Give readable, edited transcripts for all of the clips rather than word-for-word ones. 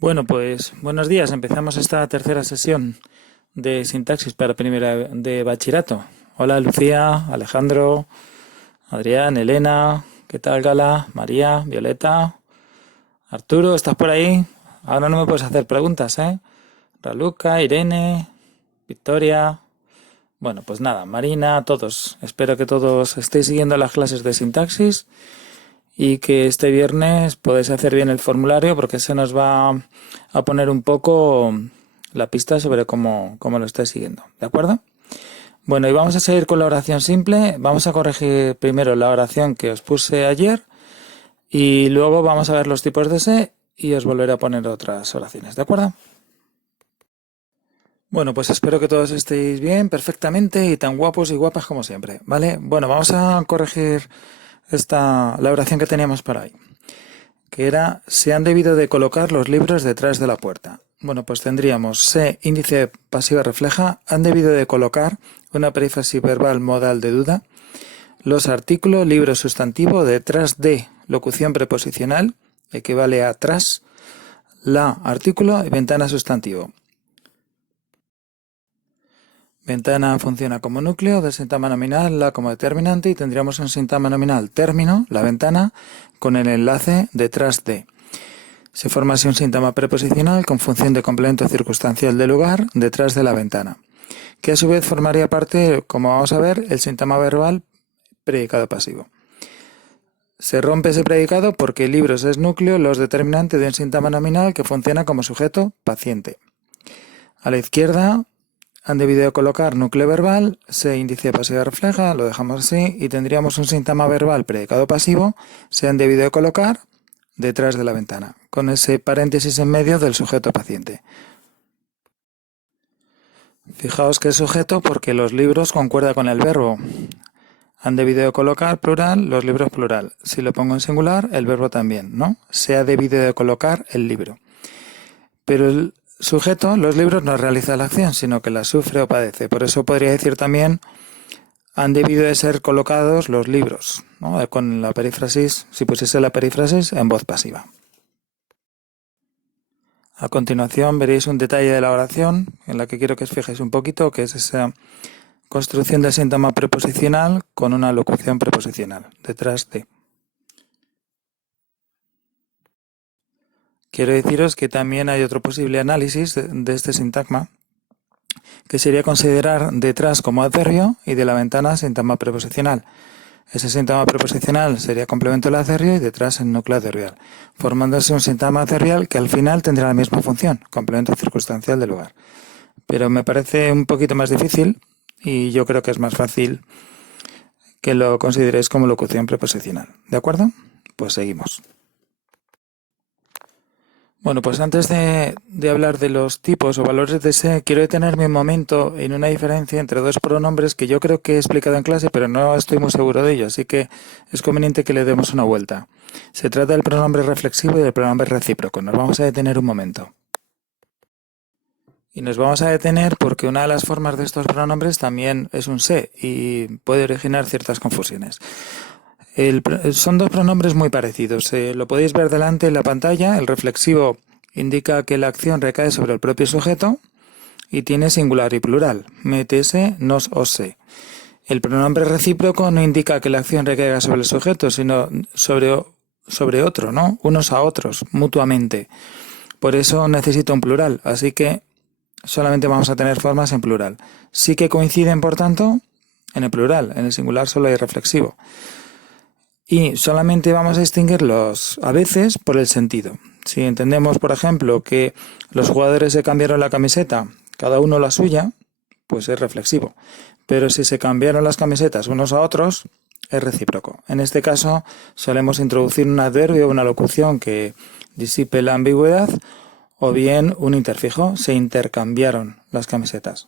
Bueno, pues buenos días. Empezamos esta tercera sesión de sintaxis para primera de bachillerato. Hola Lucía, Alejandro, Adrián, Elena, ¿qué tal Gala? María, Violeta, Arturo, ¿estás por ahí? Ahora no me puedes hacer preguntas, ¿eh? Raluca, Irene, Victoria. Bueno, pues nada, Marina, todos. Espero que todos estéis siguiendo las clases de sintaxis y que este viernes podáis hacer bien el formulario porque se nos va a poner un poco la pista sobre cómo lo estáis siguiendo, ¿de acuerdo? Bueno, y vamos a seguir con la oración simple. Vamos a corregir primero la oración que os puse ayer y luego vamos a ver los tipos de se y os volveré a poner otras oraciones, ¿de acuerdo? Bueno, pues espero que todos estéis bien, perfectamente y tan guapos y guapas como siempre, ¿vale? Bueno, vamos a corregir la oración que teníamos para hoy, que era: se han debido de colocar los libros detrás de la puerta. Bueno, pues tendríamos se índice pasiva refleja, han debido de colocar una perífrasis verbal modal de duda, los artículos libro sustantivo detrás de locución preposicional, equivale a tras, la artículo y ventana sustantivo. Ventana funciona como núcleo del sintagma nominal, la como determinante, y tendríamos un sintagma nominal término, la ventana, con el enlace detrás de. Se forma así un sintagma preposicional con función de complemento circunstancial de lugar detrás de la ventana, que a su vez formaría parte, como vamos a ver, el sintagma verbal predicado pasivo. Se rompe ese predicado porque libros es núcleo, los determinante de un sintagma nominal que funciona como sujeto paciente. A la izquierda han debido de colocar núcleo verbal, se índice pasiva refleja, lo dejamos así, y tendríamos un sintagma verbal predicado pasivo, se han debido de colocar detrás de la ventana, con ese paréntesis en medio del sujeto paciente. Fijaos que es sujeto porque los libros concuerda con el verbo. Han debido de colocar plural, los libros plural. Si lo pongo en singular, el verbo también, ¿no? Se ha debido de colocar el libro. Pero el sujeto, los libros, no realiza la acción, sino que la sufre o padece. Por eso podría decir también: han debido de ser colocados los libros, ¿no? Con la perífrasis, si pusiese la perífrasis en voz pasiva. A continuación veréis un detalle de la oración en la que quiero que os fijéis un poquito, que es esa construcción del sintagma preposicional con una locución preposicional detrás de. Quiero deciros que también hay otro posible análisis de este sintagma, que sería considerar detrás como adverbio y de la ventana sintagma preposicional. Ese sintagma preposicional sería complemento del adverbio y detrás el núcleo adverbial, formándose un sintagma adverbial que al final tendrá la misma función, complemento circunstancial del lugar. Pero me parece un poquito más difícil y yo creo que es más fácil que lo consideréis como locución preposicional. ¿De acuerdo? Pues seguimos. Bueno, pues antes de hablar de los tipos o valores de se, quiero detenerme un momento en una diferencia entre dos pronombres que yo creo que he explicado en clase, pero no estoy muy seguro de ello, así que es conveniente que le demos una vuelta. Se trata del pronombre reflexivo y del pronombre recíproco. Nos vamos a detener un momento. Y nos vamos a detener porque una de las formas de estos pronombres también es un se y puede originar ciertas confusiones. Son dos pronombres muy parecidos. Lo podéis ver delante en la pantalla. El reflexivo indica que la acción recae sobre el propio sujeto y tiene singular y plural. Métese, nos o se. El pronombre recíproco no indica que la acción recaiga sobre el sujeto, sino sobre otro, ¿no? Unos a otros, mutuamente. Por eso necesita un plural, así que solamente vamos a tener formas en plural. Sí que coinciden, por tanto, en el plural. En el singular solo hay reflexivo. Y solamente vamos a distinguirlos a veces por el sentido. Si entendemos, por ejemplo, que los jugadores se cambiaron la camiseta, cada uno la suya, pues es reflexivo. Pero si se cambiaron las camisetas unos a otros, es recíproco. En este caso, solemos introducir un adverbio o una locución que disipe la ambigüedad, o bien un interfijo, se intercambiaron las camisetas.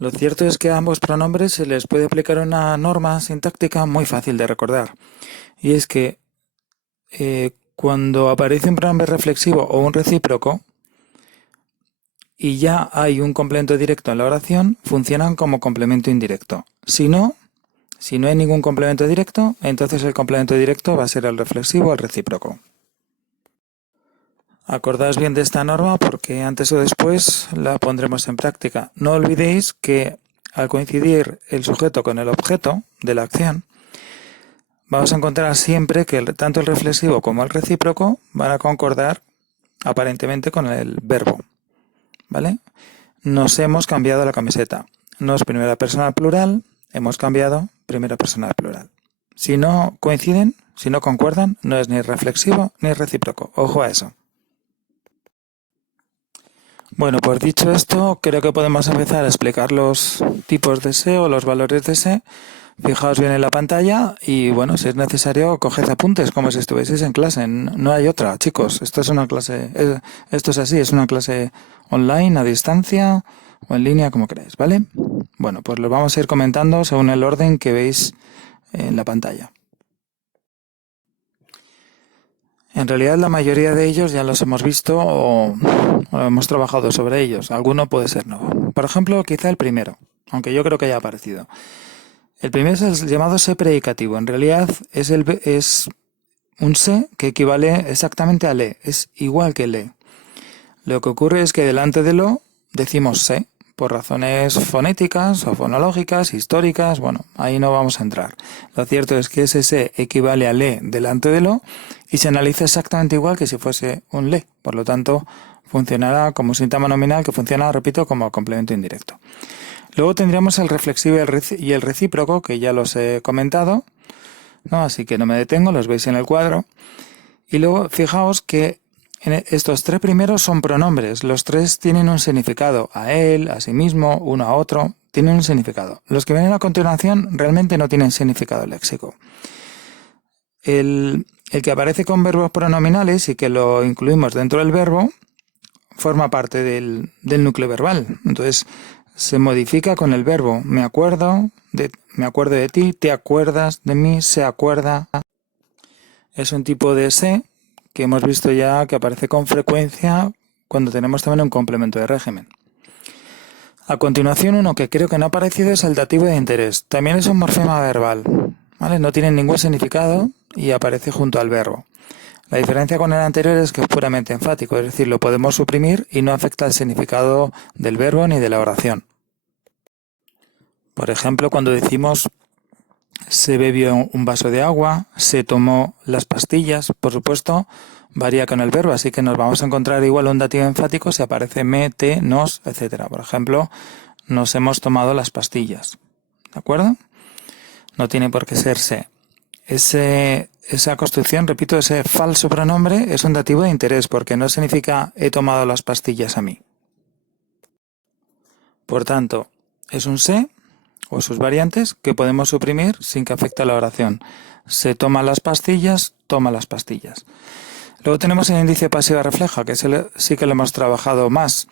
Lo cierto es que a ambos pronombres se les puede aplicar una norma sintáctica muy fácil de recordar, y es que cuando aparece un pronombre reflexivo o un recíproco y ya hay un complemento directo en la oración, funcionan como complemento indirecto. Si no hay ningún complemento directo, entonces el complemento directo va a ser el reflexivo o el recíproco. Acordaos bien de esta norma porque antes o después la pondremos en práctica. No olvidéis que al coincidir el sujeto con el objeto de la acción, vamos a encontrar siempre que tanto el reflexivo como el recíproco van a concordar aparentemente con el verbo, ¿vale? Nos hemos cambiado la camiseta. No es primera persona plural, hemos cambiado primera persona plural. Si no coinciden, si no concuerdan, no es ni reflexivo ni recíproco. Ojo a eso. Bueno, pues dicho esto, creo que podemos empezar a explicar los tipos de SE o los valores de SE. Fijaos bien en la pantalla y, bueno, si es necesario, coged apuntes como si estuvieseis en clase. No hay otra, chicos. Esto es una clase, esto es así, es una clase online, a distancia o en línea, como queráis, ¿vale? Bueno, pues lo vamos a ir comentando según el orden que veis en la pantalla. En realidad la mayoría de ellos ya los hemos visto o hemos trabajado sobre ellos. Alguno puede ser nuevo. Por ejemplo, quizá el primero, aunque yo creo que haya aparecido. El primero es el llamado se predicativo. En realidad es un se que equivale exactamente a le. Es igual que le. Lo que ocurre es que delante de lo decimos se, por razones fonéticas o fonológicas, históricas. Bueno, ahí no vamos a entrar. Lo cierto es que ese se equivale a le delante de lo y se analiza exactamente igual que si fuese un le. Por lo tanto, funcionará como síntoma nominal que funciona, repito, como complemento indirecto. Luego tendríamos el reflexivo y el recíproco, que ya los he comentado, ¿no? Así que no me detengo, los veis en el cuadro. Y luego fijaos que estos tres primeros son pronombres, los tres tienen un significado, a él, a sí mismo, uno a otro, tienen un significado. Los que vienen a continuación realmente no tienen significado léxico. El que aparece con verbos pronominales y que lo incluimos dentro del verbo forma parte del núcleo verbal. Entonces se modifica con el verbo. Me acuerdo de ti, te acuerdas de mí, se acuerda. Es un tipo de se que hemos visto ya que aparece con frecuencia cuando tenemos también un complemento de régimen. A continuación, uno que creo que no ha aparecido es el dativo de interés. También es un morfema verbal, ¿vale? No tiene ningún significado y aparece junto al verbo. La diferencia con el anterior es que es puramente enfático, es decir, lo podemos suprimir y no afecta el significado del verbo ni de la oración. Por ejemplo, cuando decimos se bebió un vaso de agua, se tomó las pastillas, por supuesto, varía con el verbo, así que nos vamos a encontrar igual un dativo enfático si aparece me, te, nos, etc. Por ejemplo, nos hemos tomado las pastillas, ¿de acuerdo? No tiene por qué ser se. Esa construcción, repito, ese falso pronombre es un dativo de interés porque no significa he tomado las pastillas a mí. Por tanto, es un se o sus variantes que podemos suprimir sin que afecte a la oración. Se toma las pastillas, toma las pastillas. Luego tenemos el índice pasiva refleja, que sí que lo hemos trabajado más.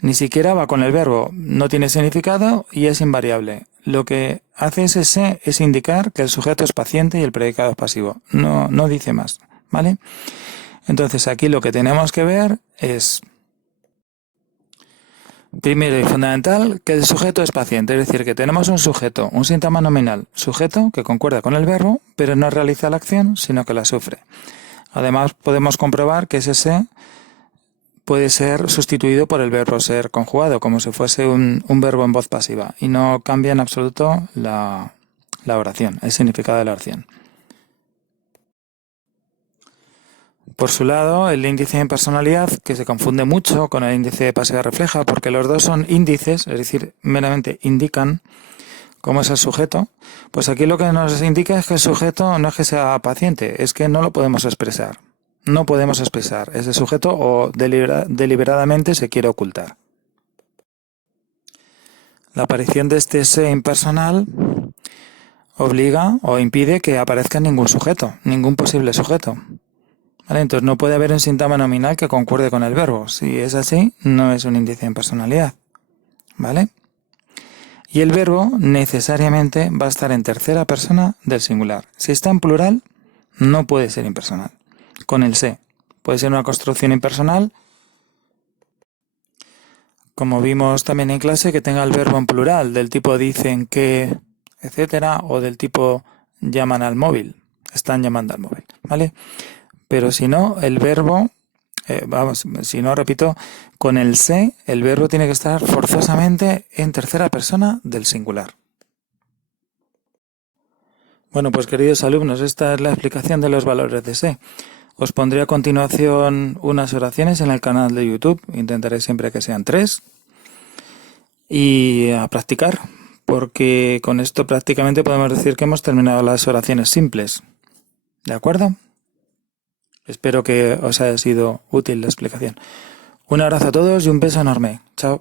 Ni siquiera va con el verbo, no tiene significado y es invariable. Lo que hace ese se es indicar que el sujeto es paciente y el predicado es pasivo. No dice más, ¿vale? Entonces aquí lo que tenemos que ver es, primero y fundamental, que el sujeto es paciente, es decir, que tenemos un sujeto, un síntoma nominal, sujeto que concuerda con el verbo, pero no realiza la acción, sino que la sufre. Además, podemos comprobar que ese se puede ser sustituido por el verbo ser conjugado, como si fuese un verbo en voz pasiva, y no cambia en absoluto la oración, el significado de la oración. Por su lado, el índice de impersonalidad, que se confunde mucho con el índice de pasiva refleja, porque los dos son índices, es decir, meramente indican cómo es el sujeto, pues aquí lo que nos indica es que el sujeto no es que sea paciente, es que no lo podemos expresar. No podemos expresar ese sujeto o deliberadamente se quiere ocultar. La aparición de este se impersonal obliga o impide que aparezca ningún sujeto, ningún posible sujeto. ¿Vale? Entonces no puede haber un síntoma nominal que concuerde con el verbo. Si es así, no es un índice de impersonalidad. ¿Vale? Y el verbo necesariamente va a estar en tercera persona del singular. Si está en plural, no puede ser impersonal. Con el se. Puede ser una construcción impersonal, como vimos también en clase, que tenga el verbo en plural, del tipo dicen que, etcétera, o del tipo llaman al móvil, están llamando al móvil, ¿vale? Pero si no, el verbo Vamos, si no repito, con el sé, el verbo tiene que estar forzosamente en tercera persona del singular. Bueno, pues queridos alumnos, esta es la explicación de los valores de sé. Os pondré a continuación unas oraciones en el canal de YouTube. Intentaré siempre que sean 3. Y a practicar, porque con esto prácticamente podemos decir que hemos terminado las oraciones simples. ¿De acuerdo? Espero que os haya sido útil la explicación. Un abrazo a todos y un beso enorme. Chao.